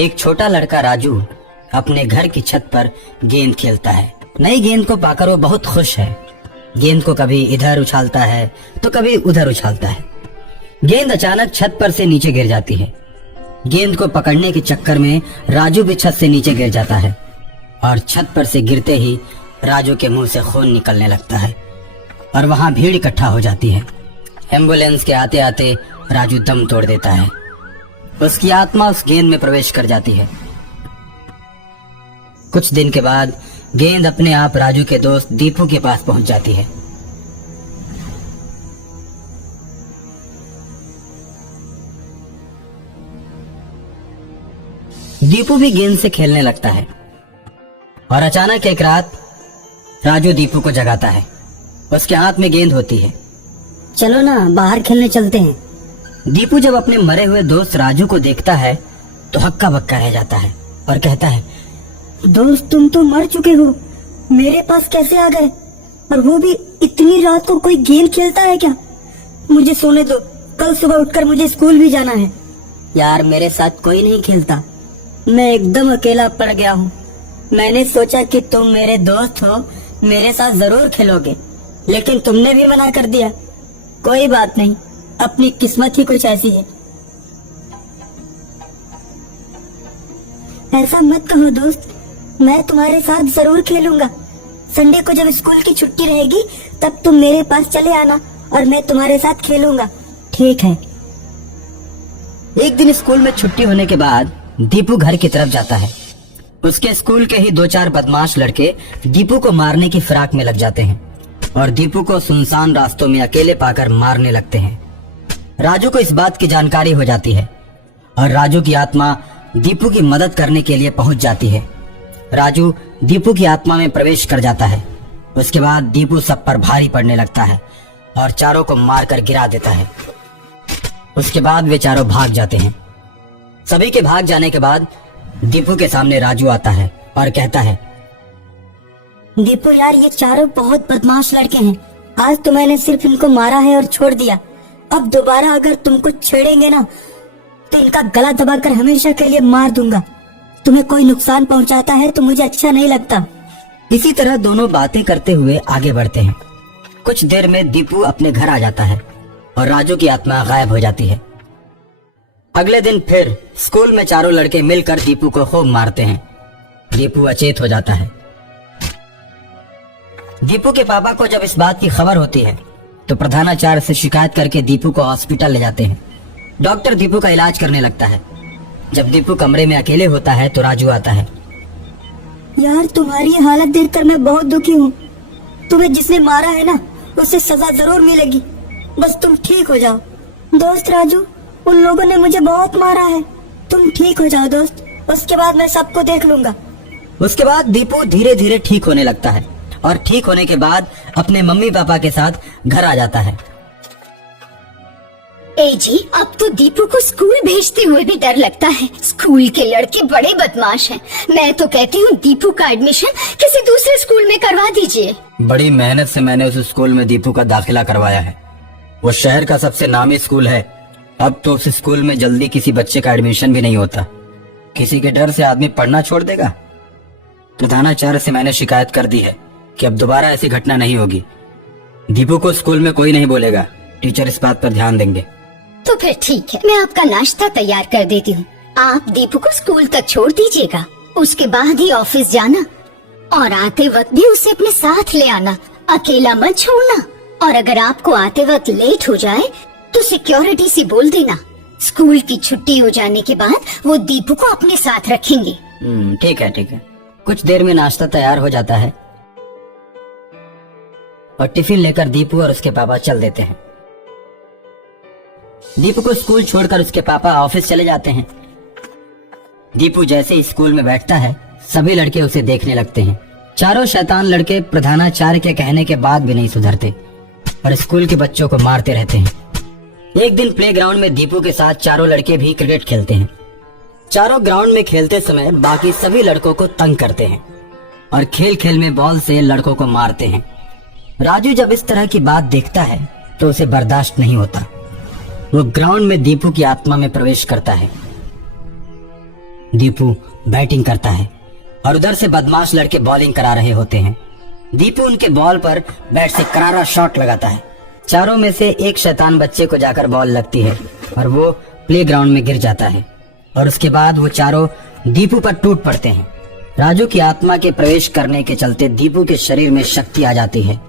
एक छोटा लड़का राजू अपने घर की छत पर गेंद खेलता है। नई गेंद को पाकर वो बहुत खुश है। गेंद को कभी इधर उछालता है तो कभी उधर उछालता है। गेंद अचानक छत पर से नीचे गिर जाती है। गेंद को पकड़ने के चक्कर में राजू भी छत से नीचे गिर जाता है और छत पर से गिरते ही राजू के मुंह से खून निकलने लगता है और वहां भीड़ इकट्ठा हो जाती है। एम्बुलेंस के आते आते राजू दम तोड़ देता है। उसकी आत्मा उस गेंद में प्रवेश कर जाती है। कुछ दिन के बाद गेंद अपने आप राजू के दोस्त दीपू के पास पहुंच जाती है। दीपू भी गेंद से खेलने लगता है और अचानक एक रात राजू दीपू को जगाता है। उसके हाथ में गेंद होती है। चलो ना बाहर खेलने चलते हैं। दीपू जब अपने मरे हुए दोस्त राजू को देखता है तो हक्का बक्का रह जाता है और कहता है, दोस्त तुम तो मर चुके हो, मेरे पास कैसे आ गए? और वो भी इतनी रात को कोई गेंद खेलता है क्या? मुझे सोने दो, कल सुबह उठकर मुझे स्कूल भी जाना है। यार मेरे साथ कोई नहीं खेलता, मैं एकदम अकेला पड़ गया हूँ। मैंने सोचा कि तुम मेरे दोस्त हो, मेरे साथ जरूर खेलोगे, लेकिन तुमने भी मना कर दिया। कोई बात नहीं, अपनी किस्मत ही कुछ ऐसी है। ऐसा मत कहो दोस्त, मैं तुम्हारे साथ जरूर खेलूंगा। संडे को जब स्कूल की छुट्टी रहेगी तब तुम मेरे पास चले आना और मैं तुम्हारे साथ खेलूंगा, ठीक है? एक दिन स्कूल में छुट्टी होने के बाद दीपू घर की तरफ जाता है। उसके स्कूल के ही 2-4 बदमाश लड़के दीपू को मारने की फिराक में लग जाते हैं और दीपू को सुनसान रास्तों में अकेले पाकर मारने लगते हैं। राजू को इस बात की जानकारी हो जाती है और राजू की आत्मा दीपू की मदद करने के लिए पहुंच जाती है। राजू दीपू की आत्मा में प्रवेश कर जाता है। उसके बाद दीपू सब पर भारी पड़ने लगता है और चारों को मारकर गिरा देता है। उसके बाद वे चारों भाग जाते हैं। सभी के भाग जाने के बाद दीपू के सामने राजू आता है और कहता है, दीपू यार, ये चारों बहुत बदमाश लड़के हैं। आज तो मैंने सिर्फ इनको मारा है और छोड़ दिया। अब दोबारा अगर तुमको छेड़ेंगे ना तो इनका गला दबाकर हमेशा के लिए मार दूंगा। तुम्हें कोई नुकसान पहुंचाता है तो मुझे अच्छा नहीं लगता। इसी तरह दोनों बातें करते हुए आगे बढ़ते हैं। कुछ देर में दीपू अपने घर आ जाता है और राजू की आत्मा गायब हो जाती है। अगले दिन फिर स्कूल में चारों लड़के मिलकर दीपू को खूब मारते हैं। दीपू अचेत हो जाता है। दीपू के पापा को जब इस बात की खबर होती है तो प्रधानाचार्य से शिकायत करके दीपू को हॉस्पिटल ले जाते हैं। डॉक्टर दीपू का इलाज करने लगता है। जब दीपू कमरे में अकेले होता है तो राजू आता है। यार तुम्हारी हालत देखकर मैं बहुत दुखी हूँ। तुम्हें जिसने मारा है ना उसे सजा जरूर मिलेगी, बस तुम ठीक हो जाओ। दोस्त राजू, उन लोगों ने मुझे बहुत मारा है, तुम ठीक हो जाओ दोस्त, उसके बाद मैं सबको देख लूंगा। उसके बाद दीपू धीरे धीरे ठीक होने लगता है और ठीक होने के बाद अपने मम्मी पापा के साथ घर आ जाता है। ए जी, अब तो दीपू को स्कूल भेजते हुए भी डर लगता है। स्कूल के लड़के बड़े बदमाश हैं। मैं तो कहती हूँ दीपू का एडमिशन किसी दूसरे स्कूल में करवा दीजिए। बड़ी मेहनत से मैंने उस स्कूल में दीपू का दाखिला करवाया है। वो शहर का सबसे नामी स्कूल है। अब तो उस स्कूल में जल्दी किसी बच्चे का एडमिशन भी नहीं होता। किसी के डर से आदमी पढ़ना छोड़ देगा? प्रधानाचार्य से मैंने शिकायत कर दी है कि अब दोबारा ऐसी घटना नहीं होगी। दीपू को स्कूल में कोई नहीं बोलेगा। टीचर इस बात पर ध्यान देंगे। तो फिर ठीक है, मैं आपका नाश्ता तैयार कर देती हूँ। आप दीपू को स्कूल तक छोड़ दीजिएगा, उसके बाद ही ऑफिस जाना और आते वक्त भी उसे अपने साथ ले आना। अकेला मत छोड़ना। और अगर आपको आते वक्त लेट हो जाए तो सिक्योरिटी से बोल देना। स्कूल की छुट्टी हो जाने के बाद वो दीपू को अपने साथ रखेंगे। ठीक है ठीक है। कुछ देर में नाश्ता तैयार हो जाता है और टिफिन लेकर दीपू और उसके पापा चल देते हैं। दीपू को स्कूल छोड़कर उसके पापा ऑफिस चले जाते हैं। दीपू जैसे ही स्कूल में बैठता है सभी लड़के उसे देखने लगते हैं। चारों शैतान लड़के प्रधानाचार्य के कहने के बाद भी नहीं सुधरते और स्कूल के बच्चों को मारते रहते हैं। एक दिन प्लेग्राउंड में दीपू के साथ चारों लड़के भी क्रिकेट खेलते हैं। चारों ग्राउंड में खेलते समय बाकी सभी लड़कों को तंग करते हैं और खेल खेल में बॉल से लड़कों को मारते हैं। राजू जब इस तरह की बात देखता है तो उसे बर्दाश्त नहीं होता। वो ग्राउंड में दीपू की आत्मा में प्रवेश करता है। दीपू बैटिंग करता है और उधर से बदमाश लड़के बॉलिंग करा रहे होते हैं। दीपू उनके बॉल पर बैट से करारा शॉट लगाता है। चारों में से एक शैतान बच्चे को जाकर बॉल लगती है और वो प्लेग्राउंड में गिर जाता है और उसके बाद वो चारों दीपू पर टूट पड़ते हैं। राजू की आत्मा के प्रवेश करने के चलते दीपू के शरीर में शक्ति आ जाती है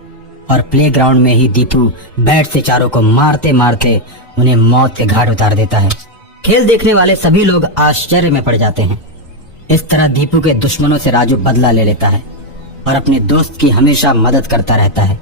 और प्लेग्राउंड में ही दीपू बैट से चारों को मारते मारते उन्हें मौत के घाट उतार देता है। खेल देखने वाले सभी लोग आश्चर्य में पड़ जाते हैं। इस तरह दीपू के दुश्मनों से राजू बदला ले लेता है और अपने दोस्त की हमेशा मदद करता रहता है।